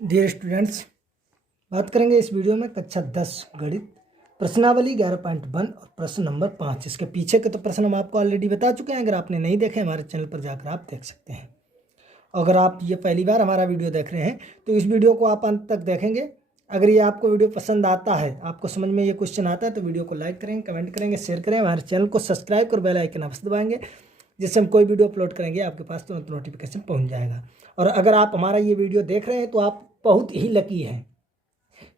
Dear students, बात करेंगे इस वीडियो में कक्षा 10 गणित प्रश्नावली 11.1 और प्रश्न नंबर 5। इसके पीछे के तो प्रश्न हम आपको ऑलरेडी बता चुके हैं। अगर आपने नहीं देखे हमारे चैनल पर जाकर आप देख सकते हैं। अगर आप ये पहली बार हमारा वीडियो देख रहे हैं तो इस वीडियो को आप अंत तक देखेंगे। अगर ये आपको वीडियो पसंद आता है, आपको समझ में ये क्वेश्चन आता है, तो वीडियो को लाइक करेंगे, कमेंट करेंगे, शेयर करें, हमारे चैनल को सब्सक्राइब कर बेल आइकन अवश्य दबाएंगे, जिससे हम कोई वीडियो अपलोड करेंगे आपके पास तुरंत नोटिफिकेशन पहुंच जाएगा। और अगर आप हमारा ये वीडियो देख रहे हैं तो आप बहुत ही लकी हैं,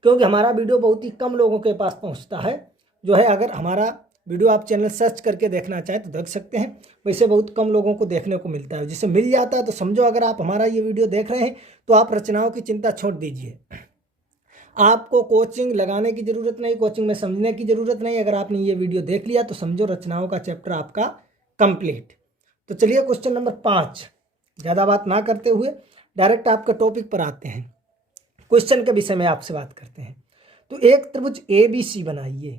क्योंकि हमारा वीडियो बहुत ही कम लोगों के पास पहुंचता है। जो है, अगर हमारा वीडियो आप चैनल सर्च करके देखना चाहें तो देख सकते हैं, वैसे बहुत कम लोगों को देखने को मिलता है। जिसे मिल जाता है तो समझो अगर आप हमारा ये वीडियो देख रहे हैं तो आप रचनाओं की चिंता छोड़ दीजिए। आपको कोचिंग लगाने की ज़रूरत नहीं, कोचिंग में समझने की ज़रूरत नहीं। अगर आपने ये वीडियो देख लिया तो समझो रचनाओं का चैप्टर आपका कंप्लीट। तो चलिए क्वेश्चन नंबर 5, ज़्यादा बात ना करते हुए डायरेक्ट आपके टॉपिक पर आते हैं। क्वेश्चन के विषय में आपसे बात करते हैं। तो एक त्रिभुज ए बी सी बनाइए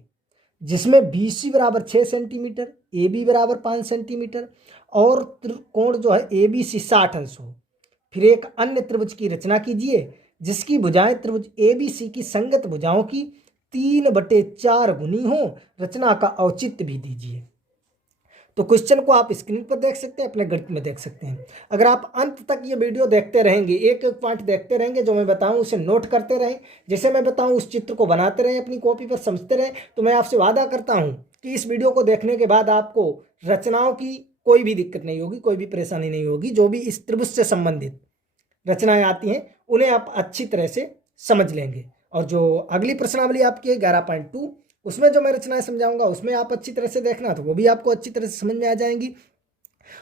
जिसमें बी सी बराबर 6 सेंटीमीटर, ए बी बराबर 5 सेंटीमीटर और कोण जो है ए बी सी 60 अंश हो। फिर एक अन्य त्रिभुज की रचना कीजिए जिसकी भुजाएं त्रिभुज ए बी सी की संगत भुजाओं की 3/4 गुनी हो। रचना का औचित्य भी दीजिए। तो क्वेश्चन को आप स्क्रीन पर देख सकते हैं, अपने गणित में देख सकते हैं। अगर आप अंत तक ये वीडियो देखते रहेंगे, एक एक पॉइंट देखते रहेंगे, जो मैं बताऊं उसे नोट करते रहें, जैसे मैं बताऊं उस चित्र को बनाते रहें, अपनी कॉपी पर समझते रहें, तो मैं आपसे वादा करता हूं कि इस वीडियो को देखने के बाद आपको रचनाओं की कोई भी दिक्कत नहीं होगी, कोई भी परेशानी नहीं होगी। जो भी इस त्रिभुज से संबंधित रचनाएं आती हैं उन्हें आप अच्छी तरह से समझ लेंगे। और जो अगली प्रश्नावली आपकी है 11.2, उसमें जो मैं रचनाएं समझाऊंगा उसमें आप अच्छी तरह से देखना, तो वो भी आपको अच्छी तरह से समझ में आ जाएंगी।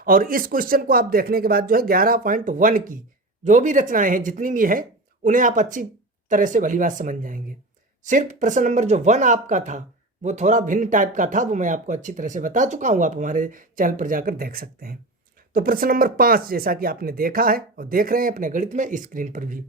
और इस क्वेश्चन को आप देखने के बाद जो है 11.1 की जो भी रचनाएं हैं, जितनी भी हैं, उन्हें आप अच्छी तरह से भली बात समझ जाएंगे। सिर्फ प्रश्न नंबर जो 1 आपका था वो थोड़ा भिन्न टाइप का था, वो मैं आपको अच्छी तरह से बता चुका हूँ, आप हमारे चैनल पर जाकर देख सकते हैं। तो प्रश्न नंबर 5 जैसा कि आपने देखा है और देख रहे हैं अपने गणित में स्क्रीन पर भी,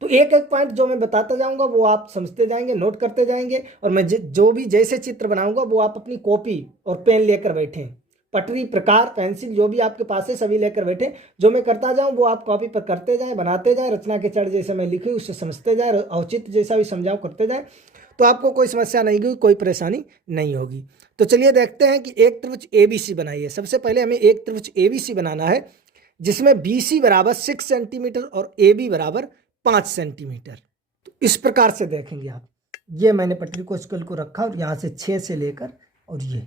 तो एक एक पॉइंट जो मैं बताता जाऊंगा वो आप समझते जाएंगे, नोट करते जाएंगे। और मैं जो भी जैसे चित्र बनाऊंगा वो आप अपनी कॉपी और पेन लेकर बैठें, पटरी, प्रकार, पेंसिल जो भी आपके पास है सभी लेकर बैठें। जो मैं करता जाऊं वो आप कॉपी पर करते जाएं, बनाते जाएं। रचना के चढ़ जैसे मैं लिखी उससे समझते जाएं, औचित्य जैसा भी समझाऊं करते जाएं, तो आपको कोई समस्या नहीं होगी, कोई परेशानी नहीं होगी। तो चलिए देखते हैं कि एक त्रिभुज ए बी सी बनाइए। सबसे पहले हमें एक त्रिभुज ए बी सी बनाना है जिसमें बी सी बराबर 6 सेंटीमीटर और ए बी बराबर 5 सेंटीमीटर। तो इस प्रकार से देखेंगे आप, ये मैंने पटरी को स्केल को रखा और यहाँ से 6 से लेकर और ये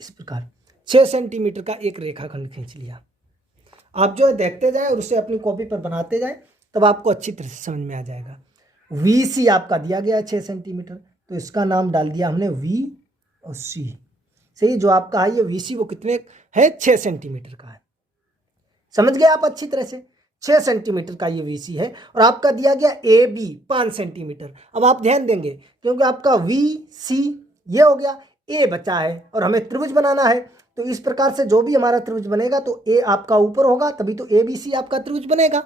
इस प्रकार 6 सेंटीमीटर का एक रेखाखंड खींच लिया। आप जो है देखते जाएं और उसे अपनी कॉपी पर बनाते जाएं, तब आपको अच्छी तरह से समझ में आ जाएगा। वी सी आपका दिया गया है 6 सेंटीमीटर, तो इसका नाम डाल दिया हमने वी और सी। सही, जो आपका है ये वी सी वो कितने है, 6 सेंटीमीटर का है। समझ गए आप अच्छी तरह से, 6 सेंटीमीटर का ये वीसी है। और आपका दिया गया ए बी 5 सेंटीमीटर। अब आप ध्यान देंगे क्योंकि आपका वी सी ये हो गया, ए बचा है और हमें त्रिभुज बनाना है। तो इस प्रकार से जो भी हमारा त्रिभुज बनेगा तो ए आपका ऊपर होगा, तभी तो ए बी सी आपका त्रिभुज बनेगा।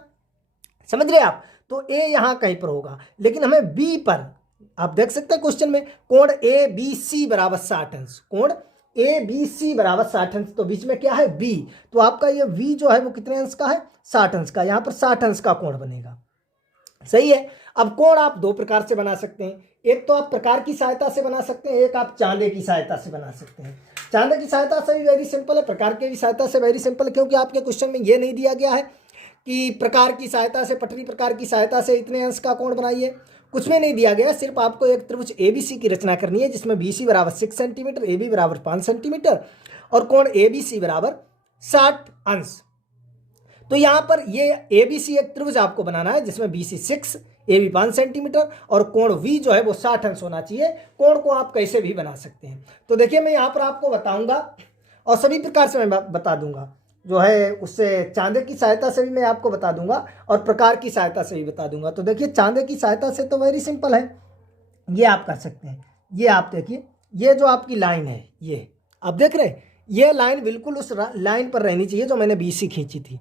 समझ रहे आप? तो ए यहाँ कहीं पर होगा, लेकिन हमें बी पर, आप देख सकते हैं क्वेश्चन में, कोण ए बी सी बराबर 60 अंश, कोण ए बी सी बराबर 60 अंश, तो बीच में क्या है, बी। तो आपका ये वी जो है वो कितने अंश का है, 60 अंश का। यहाँ पर 60 अंश का कोण बनेगा। सही है। अब कोण आप दो प्रकार से बना सकते हैं, एक तो आप प्रकार की सहायता से बना सकते हैं, एक आप चांदे की सहायता से बना सकते हैं। चांदे की सहायता से भी वेरी सिंपल है, प्रकार की भी सहायता से वेरी सिंपल है, क्योंकि आपके क्वेश्चन में ये नहीं दिया गया है कि प्रकार की सहायता से, पटरी प्रकार की सहायता से इतने अंश का कोण बनाइए, कुछ भी नहीं दिया गया। सिर्फ आपको एक त्रिभुज ए बी सी की रचना करनी है जिसमें बी सी बराबर 6 सेंटीमीटर, ए बी बराबर 5 सेंटीमीटर और कोण ए बी सी बराबर 60 अंश। तो यहां पर ये ए बी सी एक त्रिभुज आपको बनाना है जिसमें B C 6, A B 5 centimetre और कोण वी जो है वो 60 अंश होना चाहिए। कोण को आप कैसे भी बना सकते हैं। तो देखिए मैं यहां पर आपको बताऊंगा और सभी प्रकार से मैं बता दूंगा, जो है उससे चांदे की सहायता से भी मैं आपको बता दूंगा और प्रकार की सहायता से भी बता दूंगा। तो देखिए चांदे की सहायता से तो वेरी सिंपल है, ये आप कर सकते हैं। ये आप देखिए, ये जो आपकी लाइन है, ये आप देख रहे हैं, ये लाइन बिल्कुल उस लाइन पर रहनी चाहिए जो मैंने बी सी खींची थी।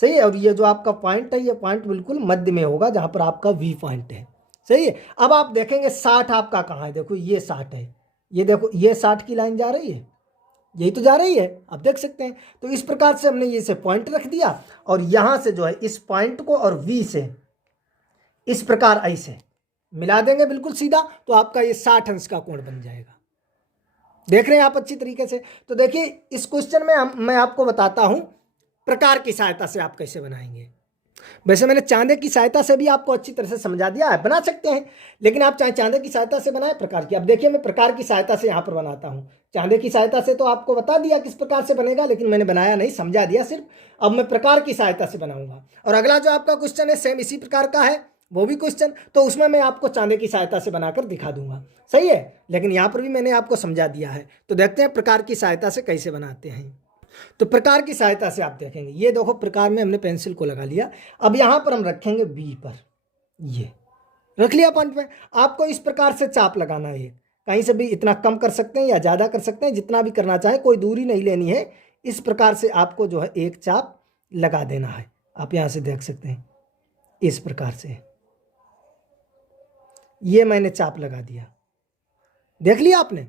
सही है। और ये जो आपका पॉइंट है, ये पॉइंट बिल्कुल मध्य में होगा जहां पर आपका वी पॉइंट है। सही है। अब आप देखेंगे 60 आपका कहाँ है, देखो ये 60 है, ये देखो ये 60 की लाइन जा रही है, यही तो जा रही है, आप देख सकते हैं। तो इस प्रकार से हमने ये से पॉइंट रख दिया और यहां से जो है इस पॉइंट को और वी से इस प्रकार ऐसे मिला देंगे बिल्कुल सीधा, तो आपका ये 60 अंश का कोण बन जाएगा। देख रहे हैं आप अच्छी तरीके से। तो देखिए इस क्वेश्चन में मैं आपको बताता हूं प्रकार की सहायता से आप कैसे बनाएंगे। वैसे मैंने चांदे की सहायता से भी आपको अच्छी तरह से समझा दिया है, बना सकते हैं, लेकिन आप चाहे चांदे की सहायता से बनाए प्रकार की। अब देखिए मैं प्रकार की सहायता से यहाँ पर बनाता हूँ। चांदे की सहायता से तो आपको बता दिया किस प्रकार से बनेगा, लेकिन मैंने बनाया नहीं, समझा दिया सिर्फ। अब मैं प्रकार की सहायता से बनाऊंगा। और अगला जो आपका क्वेश्चन है सेम इसी प्रकार का है, वो भी क्वेश्चन, तो उसमें मैं आपको चांदे की सहायता से बनाकर दिखा दूंगा। सही है, लेकिन यहाँ पर भी मैंने आपको समझा दिया है। तो देखते हैं प्रकार की सहायता से कैसे बनाते हैं। तो प्रकार की सहायता से आप देखेंगे, ये देखो प्रकार में हमने पेंसिल को लगा लिया। अब यहाँ पर हम रखेंगे बी पर, ये रख लिया पॉइंट में। आपको इस प्रकार से चाप लगाना है, कहीं से भी इतना कम कर सकते हैं या ज़्यादा कर सकते हैं, जितना भी करना चाहे, कोई दूरी नहीं लेनी है। इस प्रकार से आपको जो है एक चाप लगा देना है। आप यहाँ से देख सकते हैं इस प्रकार से, ये मैंने चाप लगा दिया, देख लिया आपने,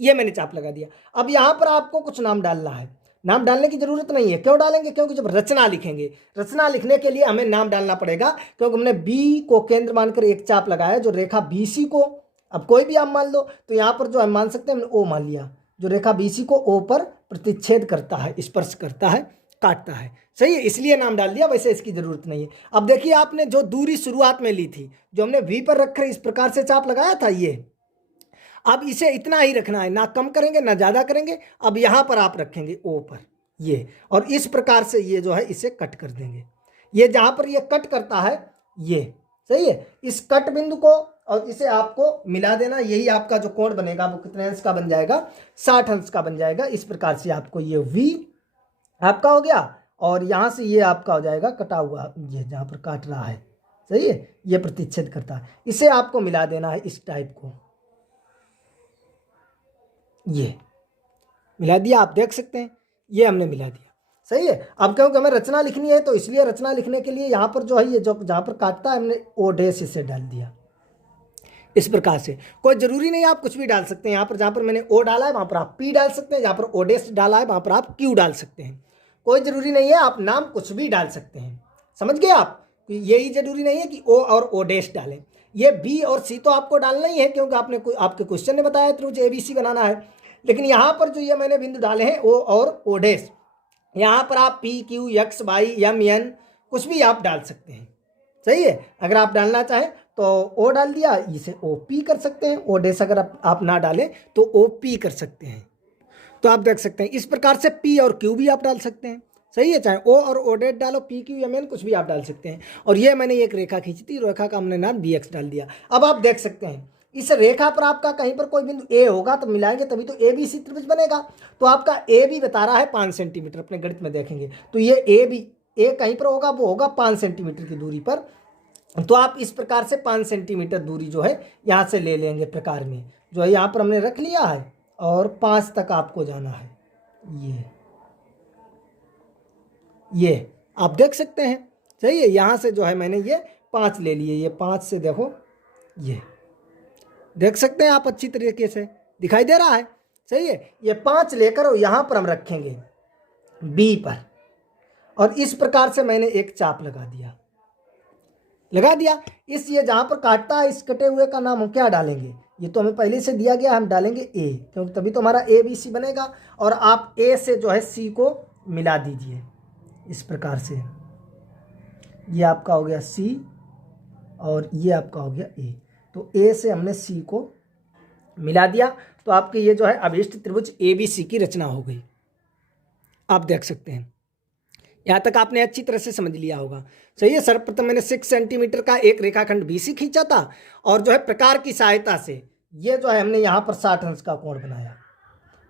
ये मैंने चाप लगा दिया। अब यहां पर आपको कुछ नाम डालना है। नाम डालने की जरूरत नहीं है, क्यों डालेंगे, क्योंकि जब रचना लिखेंगे, रचना लिखने के लिए हमें नाम डालना पड़ेगा, क्योंकि हमने बी को केंद्र मानकर एक चाप लगाया जो रेखा बीसी को, अब कोई भी आप मान लो, तो यहां पर जो हम मान सकते हैं हमने ओ मान लिया, जो रेखा बीसी को ओ पर प्रतिच्छेद करता है, स्पर्श करता है, काटता है। सही है, इसलिए नाम डाल दिया, वैसे इसकी जरूरत नहीं है। अब देखिए आपने जो दूरी शुरुआत में ली थी, जो हमने वी पर रखकर इस प्रकार से चाप लगाया था, ये अब इसे इतना ही रखना है, ना कम करेंगे ना ज़्यादा करेंगे। अब यहाँ पर आप रखेंगे ओ पर ये, और इस प्रकार से ये जो है इसे कट कर देंगे। ये जहाँ पर ये कट करता है ये, सही है, इस कट बिंदु को और इसे आपको मिला देना। यही आपका जो कोण बनेगा वो कितने अंश का बन जाएगा, 60 अंश का बन जाएगा। इस प्रकार से आपको ये वी आपका हो गया, और यहाँ से ये आपका हो जाएगा कटा हुआ, ये जहाँ पर काट रहा है, सही है, ये प्रतिच्छेद करता है। इसे आपको मिला देना है, इस टाइप को ये मिला दिया, आप देख सकते हैं ये हमने मिला दिया। सही है, अब क्योंकि हमें रचना लिखनी है, तो इसलिए रचना लिखने के लिए यहाँ पर जो है ये जो जहाँ पर काटता है हमने ओ डैश इसे डाल दिया इस प्रकार से। कोई जरूरी नहीं, आप कुछ भी डाल सकते हैं। यहाँ पर जहाँ पर मैंने ओ डाला है वहाँ पर आप पी डाल सकते हैं, जहाँ पर ओ डैश डाला है वहाँ पर आप क्यू डाल सकते हैं। कोई जरूरी नहीं है, आप नाम कुछ भी डाल सकते हैं। समझ गए आप, यही जरूरी नहीं है कि ओ और ओ डैश डालें। ये बी और सी तो आपको डालना ही है, क्योंकि आपके क्वेश्चन ने बताया त्रिभुज एबीसी बनाना है। लेकिन यहाँ पर जो ये मैंने बिंदु डाले हैं ओ और ओ डैश, यहाँ पर आप P Q X Y M N कुछ भी आप डाल सकते हैं। सही है, अगर आप डालना चाहें तो ओ डाल दिया, इसे ओ पी कर सकते हैं। ओ डैश अगर आप ना डालें तो ओ पी कर सकते हैं। तो आप देख सकते हैं इस प्रकार से पी और क्यू भी आप डाल सकते हैं। सही है, चाहे ओ और ओ डैश डालो, पी क्यू एम एन कुछ भी आप डाल सकते हैं। और ये मैंने एक रेखा खींची थी, रेखा का हमने नाम बी एक्स डाल दिया। अब आप देख सकते हैं इस रेखा पर आपका कहीं पर कोई बिंदु ए होगा तो मिलाएंगे तभी तो ए बी सी त्रिभुज बनेगा। तो आपका ए भी बता रहा है 5 सेंटीमीटर, अपने गणित में देखेंगे तो ये ए भी, ए कहीं पर होगा वो होगा 5 सेंटीमीटर की दूरी पर। तो आप इस प्रकार से 5 सेंटीमीटर दूरी जो है यहाँ से ले लेंगे प्रकार में, जो है यहाँ पर हमने रख लिया है, और 5 तक आपको जाना है। ये आप देख सकते हैं, सही है, यहाँ से जो है मैंने ये 5 ले लिए, ये 5 से देखो, ये देख सकते हैं आप अच्छी तरीके से दिखाई दे रहा है। सही है, ये 5 लेकर और यहाँ पर हम रखेंगे बी पर, और इस प्रकार से मैंने एक चाप लगा दिया। इस ये जहाँ पर काटता है इस कटे हुए का नाम हम क्या डालेंगे, ये तो हमें पहले से दिया गया, हम डालेंगे ए, क्योंकि तभी तो हमारा ए बी सी बनेगा। और आप ए से जो है सी को मिला दीजिए इस प्रकार से, ये आपका हो गया सी और ये आपका हो गया ए। तो ए से हमने सी को मिला दिया, तो आपके ये जो है अभीष्ट त्रिभुज ए बी सी की रचना हो गई। आप देख सकते हैं यहाँ तक आपने अच्छी तरह से समझ लिया होगा। सही है, सर्वप्रथम मैंने 6 सेंटीमीटर का एक रेखाखंड बीसी खींचा था, और जो है प्रकार की सहायता से ये जो है हमने यहाँ पर 60 अंश का कोण बनाया।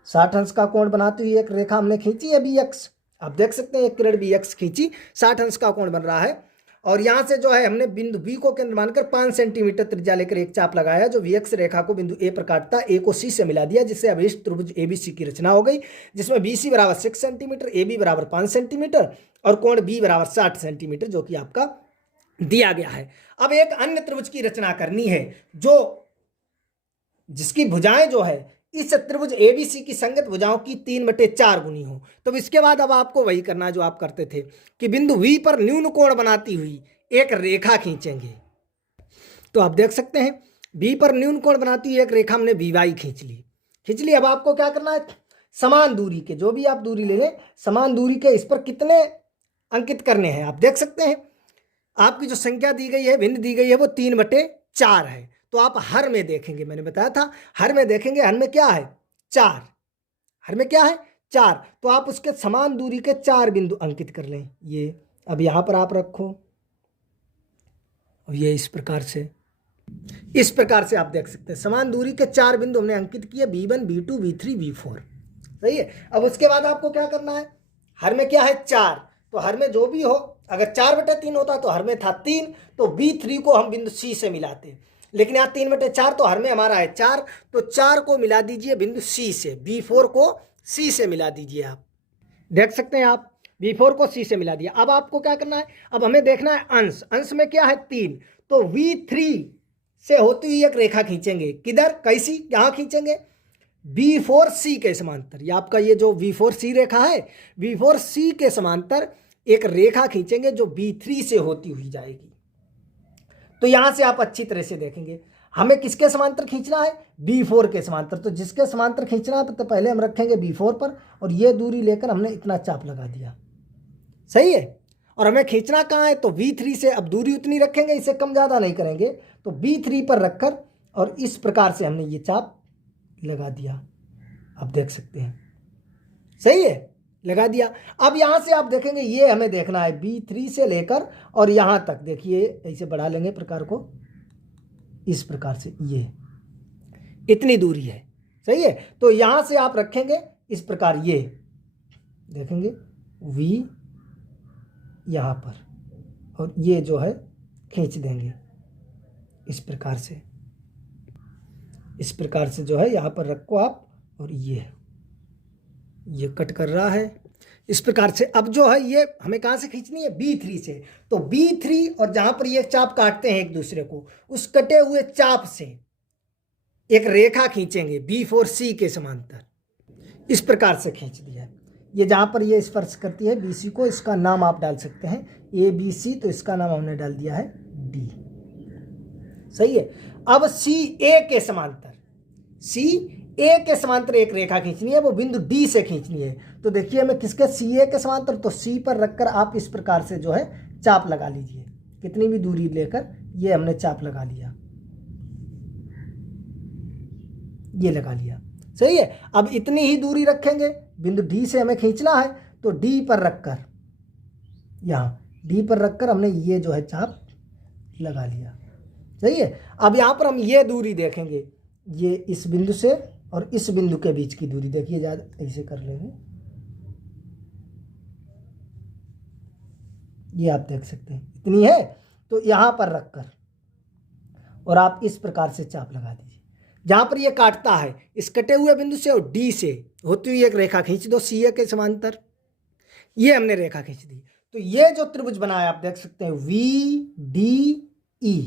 60 अंश का कोण बनाते हुए एक रेखा हमने खींची है बी एक्स, आप देख सकते हैं एक किरण बी एक्स खींची, 60 अंश का कोण बन रहा है। और यहाँ से जो है हमने बिंदु बी को केंद्र मानकर 5 सेंटीमीटर त्रिज्या लेकर एक चाप लगाया, जो वी एक्स रेखा को बिंदु ए पर काटता, ए को सी से मिला दिया, जिससे अभीष्ट त्रिभुज एबीसी की रचना हो गई, जिसमें बी सी बराबर 6 सेंटीमीटर, ए बी बराबर 5 सेंटीमीटर और कोण बी बराबर 60 सेंटीमीटर, जो कि आपका दिया गया है। अब एक अन्य त्रिभुज की रचना करनी है जो जिसकी भुजाएं जो है इस त्रिभुज एबीसी की संगत भुजाओं की 3/4 गुनी हो। तो इसके बाद अब आपको वही करना जो आप करते थे कि बिंदु वी पर न्यून कोण बनाती हुई एक रेखा खींचेंगे। तो आप देख सकते हैं बी पर न्यून कोण बनाती हुई एक रेखा हमने बी वाई खींच ली। अब आपको क्या करना है, समान दूरी के, जो भी आप दूरी ले लें, समान दूरी के इस पर कितने अंकित करने हैं। आप देख सकते हैं आपकी जो संख्या दी गई है, बिंदु दी गई है, वो 3/4 है। तो आप हर में देखेंगे, मैंने बताया था हर में देखेंगे, हर में क्या है 4, हर में क्या है 4। तो आप उसके समान दूरी के 4 बिंदु अंकित कर लें। ये अब यहां पर आप रखो, और ये इस प्रकार से आप देख सकते हैं समान दूरी के 4 बिंदु हमने अंकित किए, B1 B2 B3 B4। सही है। अब उसके बाद आपको क्या करना है, हर में क्या है 4, तो हर में जो भी हो, अगर 4/3 होता तो हर में था 3, तो B3 को हम बिंदु C से मिलाते, लेकिन यहाँ 3/4 तो हर में हमारा है 4, तो 4 को मिला दीजिए बिंदु C से, B4 को C से मिला दीजिए। आप देख सकते हैं आप B4 को C से मिला दिया। अब आपको क्या करना है, अब हमें देखना है अंश, अंश में क्या है 3, तो V3 से होती हुई एक रेखा खींचेंगे। किधर, कैसी, यहाँ खींचेंगे B4C के समांतर। ये आपका ये जो V4C रेखा है, V4C के समांतर एक रेखा खींचेंगे जो B3 से होती हुई जाएगी। तो यहां से आप अच्छी तरह से देखेंगे हमें किसके समांतर खींचना है, B4 के समांतर। तो जिसके समांतर खींचना है तो पहले हम रखेंगे B4 पर, और ये दूरी लेकर हमने इतना चाप लगा दिया। सही है। और हमें खींचना कहाँ है, तो B3 से। अब दूरी उतनी रखेंगे, इसे कम ज़्यादा नहीं करेंगे, तो B3 पर रखकर और इस प्रकार से हमने ये चाप लगा दिया। आप देख सकते हैं, सही है, लगा दिया। अब यहाँ से आप देखेंगे ये हमें देखना है B3 से लेकर और यहाँ तक, देखिए ऐसे बढ़ा लेंगे प्रकार को, इस प्रकार से, ये इतनी दूरी है। सही है। तो यहाँ से आप रखेंगे इस प्रकार, ये देखेंगे V यहाँ पर, और ये जो है खींच देंगे इस प्रकार से, इस प्रकार से जो है यहाँ पर रखो आप, और ये कट कर रहा है इस प्रकार से। अब जो है ये हमें कहाँ से खींचनी है, B3 से। तो B3 और जहाँ पर ये चाप काटते हैं एक दूसरे को, उस कटे हुए चाप से एक रेखा खींचेंगे B4C के समांतर, इस प्रकार से खींच दिया। ये जहाँ पर ये स्पर्श करती है BC को, इसका नाम आप डाल सकते हैं ABC, तो इसका नाम हमने डाल दिया है D। सही है। अब CA के समांतर, CA के समांतर एक रेखा खींचनी है, वो बिंदु D से खींचनी है। तो देखिए हमें किसके, CA के समांतर, तो C पर रखकर आप इस प्रकार से जो है चाप लगा लीजिए, कितनी भी दूरी लेकर ये हमने चाप लगा लिया, ये लगा लिया। सही है। अब इतनी ही दूरी रखेंगे, बिंदु D से हमें खींचना है, तो D पर रखकर, यहाँ D पर रखकर हमने ये जो है चाप लगा लिया। सही है। अब यहाँ पर हम ये दूरी देखेंगे, ये इस बिंदु से और इस बिंदु के बीच की दूरी, देखिए ज़्यादा ऐसे कर लेंगे, ये आप देख सकते हैं इतनी है। तो यहाँ पर रखकर और आप इस प्रकार से चाप लगा दीजिए। जहाँ पर ये काटता है इस कटे हुए बिंदु से और D से होती हुई एक रेखा खींच दो CA के समांतर, ये हमने रेखा खींच दी। तो ये जो त्रिभुज बना है आप देख सकते हैं VDE,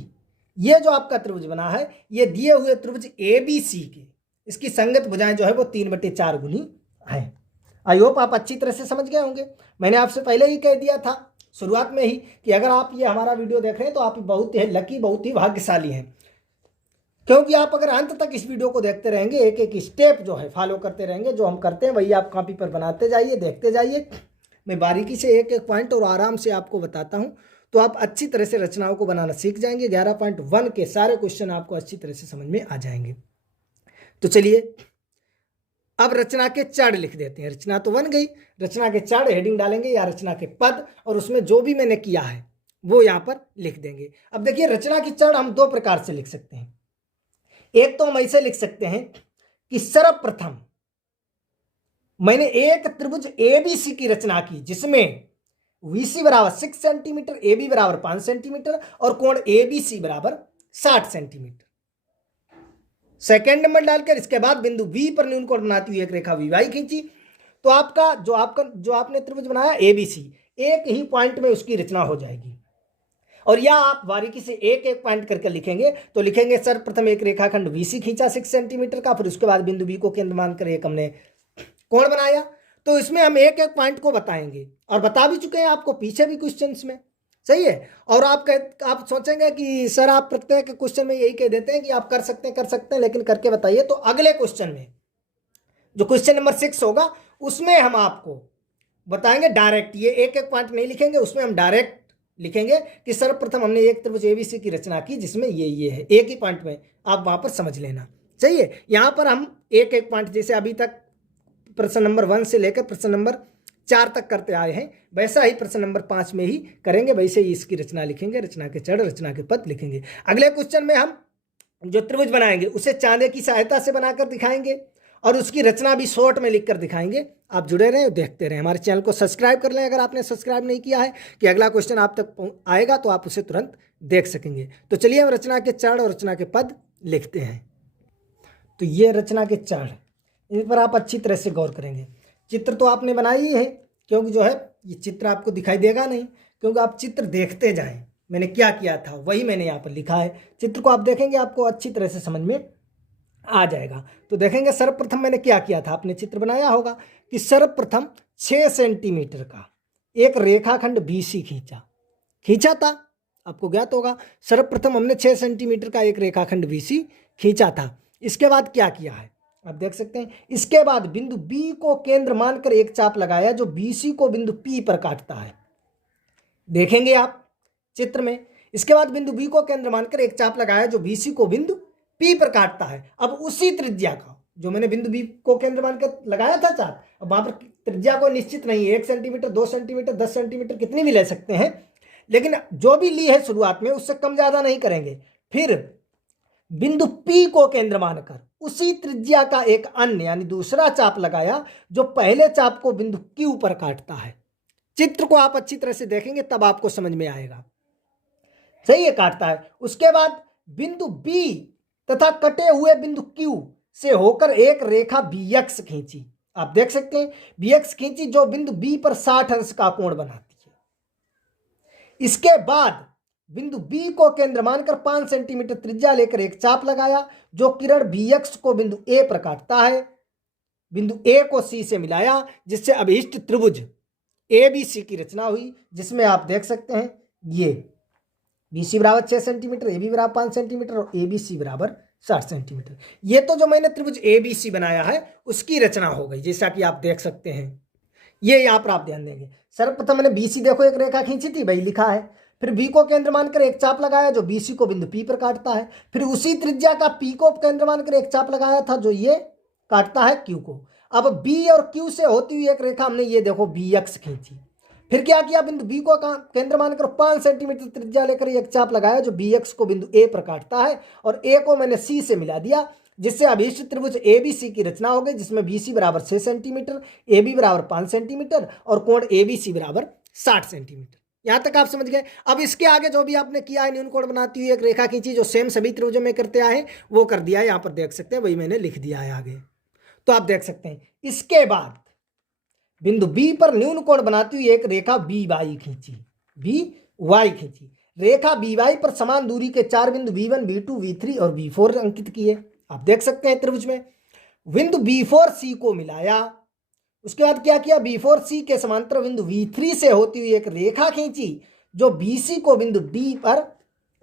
ये जो आपका त्रिभुज बना है, ये दिए हुए त्रिभुज ABC के, इसकी संगत भुजाएं जो है वो 3/4 गुनी है। आई होप आप अच्छी तरह से समझ गए होंगे। मैंने आपसे पहले ही कह दिया था शुरुआत में ही कि अगर आप ये हमारा वीडियो देख रहे हैं तो आप बहुत ही लकी, बहुत ही भाग्यशाली हैं, क्योंकि आप अगर अंत तक इस वीडियो को देखते रहेंगे, एक एक स्टेप जो है फॉलो करते रहेंगे, जो हम करते हैं वही आप कॉपी पर बनाते जाइए, देखते जाइए। मैं बारीकी से एक एक पॉइंट और आराम से आपको बताता हूँ, तो आप अच्छी तरह से रचनाओं को बनाना सीख जाएंगे। 11.1 के सारे क्वेश्चन आपको अच्छी तरह से समझ में आ जाएंगे। तो चलिए अब रचना के चढ़ लिख देते हैं। रचना तो बन गई, रचना के चढ़ हेडिंग डालेंगे या रचना के पद, और उसमें जो भी मैंने किया है वो यहाँ पर लिख देंगे। अब देखिए रचना की चढ़ हम दो प्रकार से लिख सकते हैं। एक तो हम ऐसे लिख सकते हैं कि सर्वप्रथम मैंने एक त्रिभुज ABC की रचना की, जिसमें VC बराबर 6 सेंटीमीटर, AB बराबर 5 सेंटीमीटर और कोण ABC बराबर 60 सेंटीमीटर। सेकेंड नंबर डालकर इसके बाद बिंदु B पर न्यून कोण बनाती हुई एक रेखा VY खींची। तो आपका जो आपने त्रिभुज बनाया ABC, एक ही पॉइंट में उसकी रचना हो जाएगी। और या आप बारीकी से एक एक पॉइंट करके लिखेंगे, तो लिखेंगे सर्वप्रथम एक रेखाखंड BC खींचा 6 सेंटीमीटर का, फिर उसके बाद बिंदु B को केंद्र मानकर एक हमने कोण बनाया। तो इसमें हम एक एक पॉइंट को बताएंगे, और बता भी चुके हैं आपको पीछे भी क्वेश्चंस में। सही है। और आप सोचेंगे कि सर आप प्रत्येक क्वेश्चन में यही कह देते हैं कि आप कर सकते हैं, लेकिन करके बताइए। तो अगले क्वेश्चन में जो क्वेश्चन नंबर 6 होगा उसमें हम आपको बताएंगे डायरेक्ट, ये एक एक पॉइंट नहीं लिखेंगे, उसमें हम डायरेक्ट लिखेंगे कि सर्वप्रथम हमने एक त्रिभुज एबीसी की रचना की जिसमें ये है, एक ही पॉइंट में आप वहां पर समझ लेना। सही है। यहां पर हम एक एक पॉइंट, जैसे अभी तक प्रश्न नंबर 1 से लेकर प्रश्न नंबर 4 तक करते आए हैं, वैसा ही प्रश्न नंबर 5 में ही करेंगे, वैसे ही इसकी रचना लिखेंगे, रचना के चढ़, रचना के पद लिखेंगे। अगले क्वेश्चन में हम जो त्रिभुज बनाएंगे उसे चांदे की सहायता से बनाकर दिखाएंगे और उसकी रचना भी शॉर्ट में लिखकर दिखाएंगे। आप जुड़े रहें, देखते रहें, हमारे चैनल को सब्सक्राइब कर लें अगर आपने सब्सक्राइब नहीं किया है, कि अगला क्वेश्चन आप तक आएगा तो आप उसे तुरंत देख सकेंगे। तो चलिए हम रचना के चढ़ और रचना के पद लिखते हैं। तो ये रचना के चढ़, इन पर आप अच्छी तरह से गौर करेंगे। चित्र तो आपने बनाई ही है, क्योंकि जो है ये चित्र आपको दिखाई देगा नहीं, क्योंकि आप चित्र देखते जाएं। मैंने क्या किया था वही मैंने यहाँ पर लिखा है। चित्र को आप देखेंगे आपको अच्छी तरह से समझ में आ जाएगा। तो देखेंगे सर्वप्रथम मैंने क्या किया था, आपने चित्र बनाया होगा कि सर्वप्रथम 6 सेंटीमीटर का एक रेखाखंड बीसी खींचा था, आपको ज्ञात होगा। सर्वप्रथम हमने 6 सेंटीमीटर का एक रेखाखंड बीसी खींचा था। इसके बाद क्या किया है आप देख सकते हैं। इसके बाद बिंदु बी को केंद्र मानकर एक चाप लगाया जो बीसी को बिंदु पी पर काटता है, देखेंगे आप चित्र में। इसके बाद बिंदु बी को केंद्र मानकर एक चाप लगाया जो बीसी को बिंदु पी पर काटता है। अब उसी त्रिज्या का जो मैंने बिंदु बी को केंद्र मानकर लगाया था चाप, अब वहां पर त्रिज्या को निश्चित नहीं है, 1 सेंटीमीटर, 2 सेंटीमीटर, 10 सेंटीमीटर, कितनी भी ले सकते हैं, लेकिन जो भी ली है शुरुआत में उससे कम ज्यादा नहीं करेंगे। फिर बिंदु P को केंद्र मानकर उसी त्रिज्या का एक अन्य यानी दूसरा चाप लगाया जो पहले चाप को बिंदु Q पर काटता है। चित्र को आप अच्छी तरह से देखेंगे तब आपको समझ में आएगा। सही है, काटता है। उसके बाद बिंदु B तथा कटे हुए बिंदु Q से होकर एक रेखा BX खींची, आप देख सकते हैं BX खींची जो बिंदु B पर 60 अंश का कोण बनाती है। इसके बाद बिंदु B को केंद्र मानकर 5 सेंटीमीटर त्रिज्या लेकर एक चाप लगाया जो किरण BX को बिंदु A पर काटता है। बिंदु A को C से मिलाया जिससे अभीष्ट त्रिभुज ABC की रचना हुई, जिसमें आप देख सकते हैं ये BC बराबर 6 सेंटीमीटर, AB बराबर 5 सेंटीमीटर और ABC बराबर 60 सेंटीमीटर। ये तो जो मैंने त्रिभुज ABC बनाया है उसकी रचना हो गई, जैसा कि आप देख सकते हैं। ये यहाँ पर आप ध्यान देंगे। सर्वप्रथम मैंने BC देखो एक रेखा खींची थी, वही लिखा है। फिर B को केंद्र मानकर एक चाप लगाया जो BC को बिंदु P पर काटता है। फिर उसी त्रिज्या का P को केंद्र मानकर एक चाप लगाया था जो ये काटता है Q को। अब B और Q से होती हुई एक रेखा हमने ये देखो BX खींची। फिर क्या किया, बिंदु B को केंद्र मानकर 5 सेंटीमीटर त्रिज्या लेकर एक चाप लगाया जो BX को बिंदु A पर काटता है और A को मैंने C से मिला दिया, जिससे अभीष्ट त्रिभुज ABC की रचना हो गई, जिसमें BC बराबर 6 सेंटीमीटर, AB बराबर 5 सेंटीमीटर और कोण ABC बराबर 60 सेंटीमीटर। यहां तक आप समझ गए। अब इसके आगे जो भी आपने किया है, न्यून कोण बनाती हुई एक रेखा खींची जो सेम सभी त्रिभुजों में करते आए वो कर दिया है, यहां पर देख सकते हैं, वही मैंने लिख दिया है आगे। तो आप देख सकते हैं। इसके बाद बिंदु B पर न्यून कोण बनाती हुई एक रेखा BY खींची। रेखा BY पर समान दूरी के 4 बिंदु B1, B2, B3 और B4 अंकित किए, आप देख सकते हैं त्रिभुज में। बिंदु B4C को मिलाया। उसके बाद क्या किया, B4C के समांतर बिंदु V3 से होती हुई एक रेखा खींची जो BC को बिंदु D पर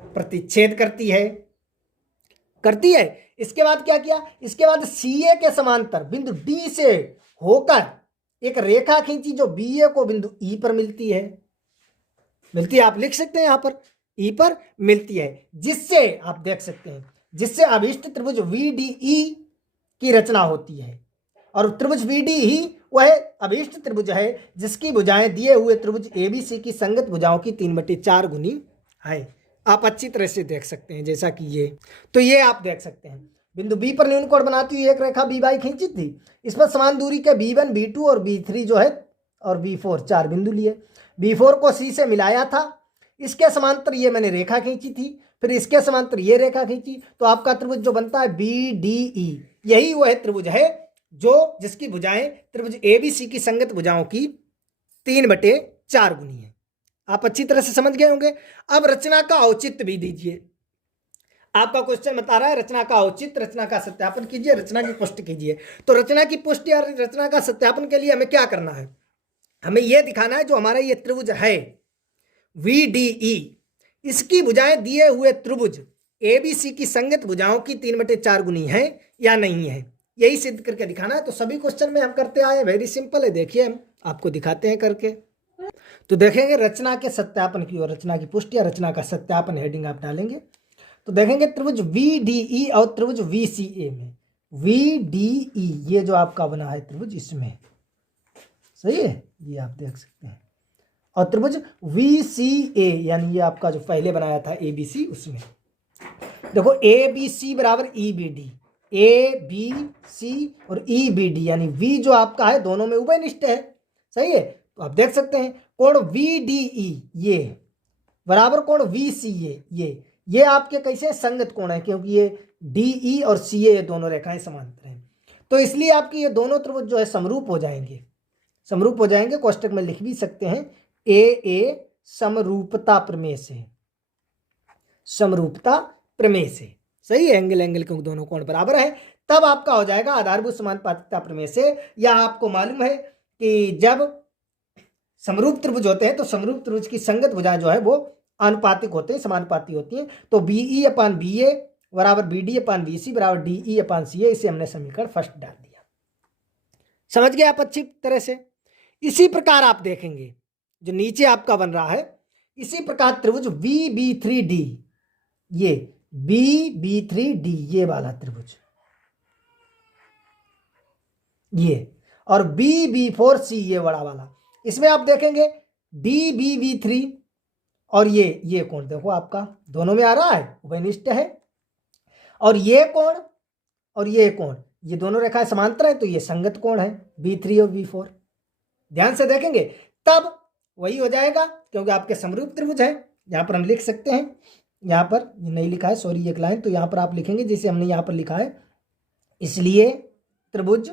प्रतिच्छेद करती है। इसके बाद क्या किया, इसके बाद CA के समांतर बिंदु D से होकर एक रेखा खींची जो BA को बिंदु E पर मिलती है, आप लिख सकते हैं यहां पर E पर मिलती है, जिससे आप देख सकते हैं जिससे अभीष्ट त्रिभुज VDE की रचना होती है। और त्रिभुज VD ही वह अभीष्ट त्रिभुज है जिसकी भुजाएं दिए हुए त्रिभुज ABC की संगत भुजाओं की 3/4 गुनी है। आप अच्छी तरह से देख सकते हैं, जैसा कि ये, तो ये आप देख सकते हैं। बिंदु B पर न्यून कोण बनाती हुई एक रेखा BY खींची थी। इस पर समान दूरी के B1, B2 और B3 जो है और B4 4 बिंदु लिए। B4 को C से मिलाया था। इसके समांतर ये मैंने रेखा खींची थी, फिर इसके समांतर ये रेखा खींची, तो आपका त्रिभुज जो बनता है BDE, यही वह त्रिभुज है जो जिसकी भुजाएं त्रिभुज ABC की संगत भुजाओं की 3/4 गुनी है। आप अच्छी तरह से समझ गए होंगे। अब रचना का औचित्य भी दीजिए। आपका क्वेश्चन बता रहा है रचना का औचित्य, रचना का सत्यापन कीजिए, रचना की पुष्टि कीजिए। तो रचना की पुष्टि या रचना का सत्यापन के लिए हमें क्या करना है, हमें यह दिखाना है जो हमारा ये त्रिभुज है VDE, इसकी भुजाएं दिए हुए त्रिभुज ABC की संगत भुजाओं की 3/4 गुनी है या नहीं है, यही सिद्ध करके दिखाना है। तो सभी क्वेश्चन में हम करते आए, वेरी सिंपल है। देखिए हम आपको दिखाते हैं करके। तो देखेंगे रचना के सत्यापन की और रचना की पुष्टि या रचना का सत्यापन हेडिंग आप डालेंगे तो देखेंगे त्रिभुज VDE और त्रिभुज VCA में, VDE ये जो आपका बना है त्रिभुज इसमें, सही है, ये आप देख सकते हैं, और त्रिभुज VCA यानी ये आपका जो पहले बनाया था ABC उसमें। देखो ABC बराबर EBD, ABC और EBD यानी V जो आपका है दोनों में उभयनिष्ठ है, सही है। तो आप देख सकते हैं कोण VDE ये बराबर कोण VCA ये आपके कैसे संगत कोण है, क्योंकि ये DE और CA ये दोनों रेखाएं समांतर हैं, तो इसलिए आपकी ये दोनों त्रिभुज जो है समरूप हो जाएंगे, समरूप हो जाएंगे। कोष्टक में लिख भी सकते हैं AA समरूपता प्रमेय से, समरूपता प्रमेय से, सही है। एंगल क्योंकि दोनों कोण बराबर है, तब आपका हो जाएगा आधारभूत समानुपातिकता प्रमेय से। या आपको मालूम है कि जब समरूप त्रिभुज होते हैं तो समरूप त्रिभुज की संगत भुजाएं जो है वो आनुपातिक होते हैं, समानुपाती होती हैं। तो BE/BA बराबर BD/BC बराबर DE/CA, इसे हमने समीकरण फर्स्ट डाल दिया। समझ गए आप अच्छी तरह से। इसी प्रकार आप देखेंगे जो नीचे आपका बन रहा है, इसी प्रकार त्रिभुज VB3D, ये BB3D ये वाला त्रिभुज, ये और BB4C ये बड़ा वाला, इसमें आप देखेंगे DBB3 और ये कोण देखो आपका दोनों में आ रहा है, उभयनिष्ठ है। और ये कोण और ये कोण ये दोनों रेखाएं समांतर है, तो ये संगत कोण है B3 और B4। ध्यान से देखेंगे तब वही हो जाएगा, क्योंकि आपके समरूप त्रिभुज है। यहां पर हम लिख सकते हैं, यहां पर ये नहीं लिखा है, सॉरी एक लाइन, तो यहां पर आप लिखेंगे जैसे हमने यहां पर लिखा है, इसलिए त्रिभुज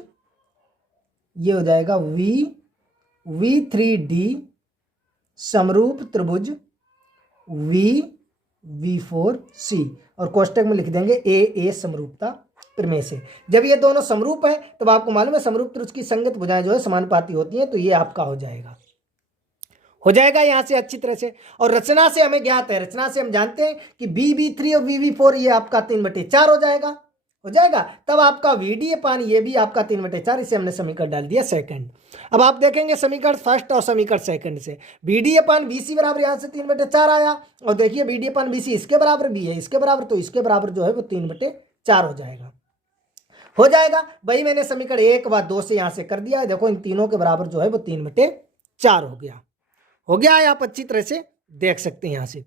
ये हो जाएगा V3D समरूप त्रिभुज V4C, और कोष्टक में लिख देंगे AA समरूपता प्रमेय से। जब ये दोनों समरूप है तब आपको मालूम है समरूप त्रिभुज की संगत भुजाएं जो है समानुपाती होती हैं, तो ये आपका हो जाएगा यहां से अच्छी तरह से। और रचना से हमें ज्ञात है, रचना से हम जानते हैं कि BB3 और BB4 ये आपका 3/4 हो जाएगा, तब आपका VD/ ये भी आपका 3/4, इसे हमने समीकरण डाल दिया सेकंड। अब आप देखेंगे समीकरण फर्स्ट और समीकरण सेकंड से BD/BC बराबर यहां से 3/4 आया, और देखिए BD/BC इसके बराबर भी है, इसके बराबर, तो इसके बराबर जो है वो 3/4 हो जाएगा। वही मैंने समीकरण 1 व 2 से यहां से कर दिया है। देखो इन तीनों के बराबर जो है वो 3/4 हो गया है, आप अच्छी तरह से देख सकते हैं यहां से।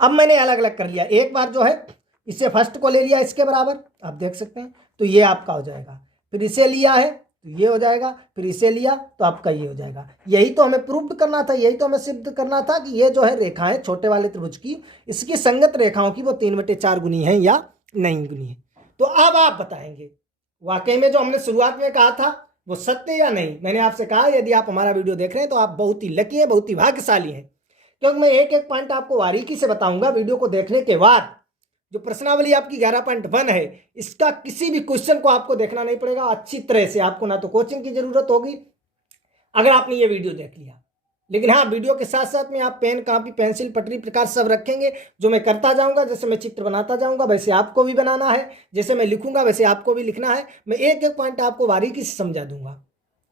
अब मैंने अलग अलग कर लिया, एक बार जो है इससे फर्स्ट को ले लिया इसके बराबर, आप देख सकते हैं, तो ये आपका हो जाएगा। फिर इसे लिया है तो ये हो जाएगा, फिर इसे लिया तो आपका ये हो जाएगा। यही तो हमें प्रूव करना था, यही तो हमें सिद्ध करना था कि ये जो है रेखाएं छोटे वाले त्रिभुज की, इसकी संगत रेखाओं की वो 3/4 गुनी है या नहीं गुनी है। तो अब आप बताएंगे वाकई में जो हमने शुरुआत में कहा था वो सत्य या नहीं। मैंने आपसे कहा यदि आप हमारा वीडियो देख रहे हैं तो आप बहुत ही लकी हैं, बहुत ही भाग्यशाली हैं, क्योंकि मैं एक एक पॉइंट आपको बारीकी से बताऊंगा। वीडियो को देखने के बाद जो प्रश्नावली आपकी 11.1 है, इसका किसी भी क्वेश्चन को आपको देखना नहीं पड़ेगा अच्छी तरह से। आपको ना तो कोचिंग की जरूरत होगी अगर आपने ये वीडियो देख लिया, लेकिन हाँ वीडियो के साथ साथ में आप पेन, कापी, पेंसिल, पटरी, प्रकार सब रखेंगे। जो मैं करता जाऊंगा, जैसे मैं चित्र बनाता जाऊंगा वैसे आपको भी बनाना है, जैसे मैं लिखूंगा वैसे आपको भी लिखना है। मैं एक एक पॉइंट आपको बारीकी से समझा दूंगा,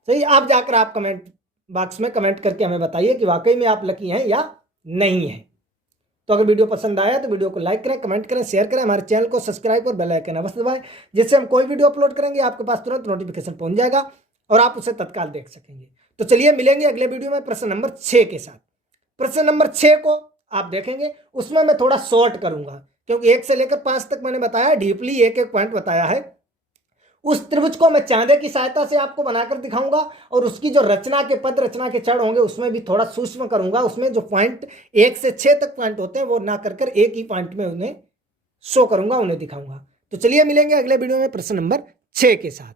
सही। आप जाकर आप कमेंट बॉक्स में कमेंट करके हमें बताइए कि वाकई में आप लकी हैं या नहीं है। तो अगर वीडियो पसंद आया तो वीडियो को लाइक करें, कमेंट करें, शेयर करें, हमारे चैनल को सब्सक्राइब और बेल आइकन अवश्य दबाएं, जिससे हम कोई वीडियो अपलोड करेंगे आपके पास तुरंत नोटिफिकेशन पहुंच जाएगा और आप उसे तत्काल देख सकेंगे। तो चलिए मिलेंगे अगले वीडियो में प्रश्न नंबर 6 के साथ। प्रश्न नंबर 6 को आप देखेंगे, उसमें मैं थोड़ा शॉर्ट करूंगा, क्योंकि 1 से लेकर 5 तक मैंने बताया, डीपली एक एक पॉइंट बताया है। उस त्रिभुज को मैं चांदे की सहायता से आपको बनाकर दिखाऊंगा, और उसकी जो रचना के पद, रचना के चढ़ होंगे उसमें भी थोड़ा सूक्ष्म करूंगा। उसमें जो पॉइंट 1 से 6 तक पॉइंट होते हैं वो ना कर एक ही पॉइंट में उन्हें शो करूंगा, उन्हें दिखाऊंगा। तो चलिए मिलेंगे अगले वीडियो में प्रश्न नंबर 6 के साथ।